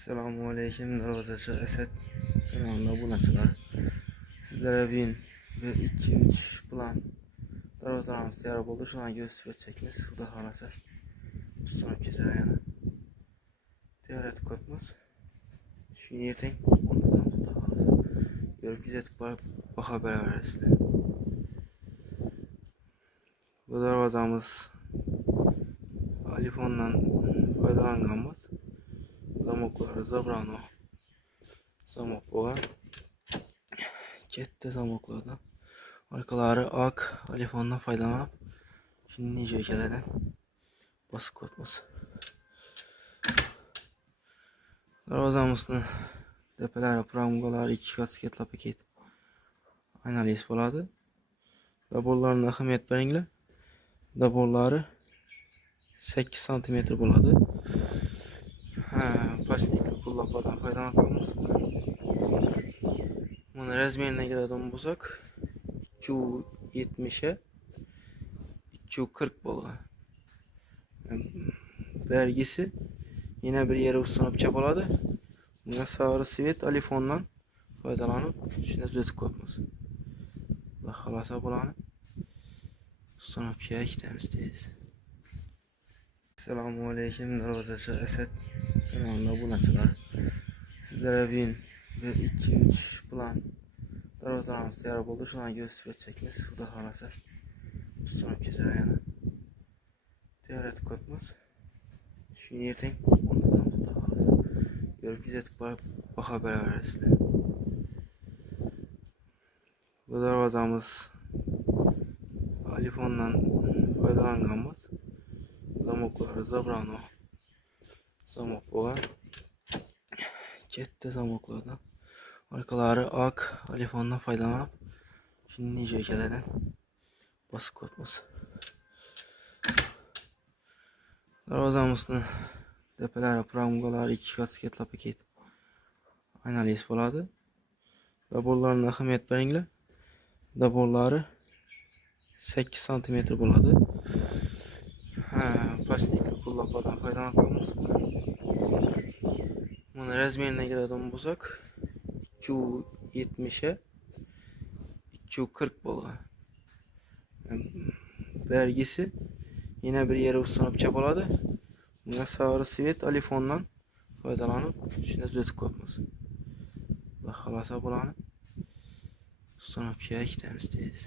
Assalomu alaykum, darvozachi Asad kanalına obunachilar. Sizlarga bugün 1-2-3 plan darvozalarimiz tayyor bo'ldi. Shuni ko'rsatib o'tsak, xudo xolasa. Ustunib ketadi yana. Tayyor etib qo'yibmiz. Shu ertang o'rnadan xudo xolasa. Yurib kuzatib borib baho beraverasizlar. Bu darvozamiz iPhone'dan foydalanganmiz. Zamoklari Zabrano zamok bo'lgan. Katta zamoklardan. Arkalari ak iPhone'dan foydalanib, shunday joylardan bosib qo'yibmiz. Darvozamizning tepalari pramgalari 2 katketli paket analiz bo'ladi. Daborlarni ahamiyat beringlar. Daborlari 8 cm bo'ladi. Plastikli quloqlardan foydalanamiz. Buni razmeriga keladigan bo'lsak, 270 ga 240 bo'ladi. Belgisi yana bir yere ustanib bo'ladi. Bunga sarı svet iPhone'dan foydalanib, shuni tuzatib qo'yibmiz. Va xalosa bo'ladi. Ustanib ketamiz tez. Assalomu alaykum, darvozachi Asad kanalına obunachilar. Sizlarga bugün 1-2-3 plan darvozalarimiz tayyor bo'ldi. Shuni ko'rsatib o'tsak, xudo xolasa. Ustunib ketadi yana. Tayyor etib qo'yibmiz. Shu ertang o'rnadan xudo xolasa. Yurib kuzatib borib baho beraverasizlar. Bu darvozamiz iPhone'dan foydalanganmiz. Zamoklari Zabrano zamok bo'lgan. Katta zamoklardan. Arkalari ak iPhone'dan foydalanib, shunday joylardan bosib qo'yibmiz. Darvozamizning tepalari pramgalari 2 katketli paket analiz bo'ladi. Daborlarni ahamiyat beringlar. Daborlari 8 cm bo'ladi. Plastikli quloqlardan foydalanamiz. Buni razmeriga keladigan bo'lsak, 270 ga 240 bo'ladi. Belgisi yana bir yere ustanib bo'ladi. Bunga sarı svet iPhone'dan foydalanib, shuni tuzatib qo'yibmiz. Va xalosa bo'ladi. Ustanib ketamiz tez.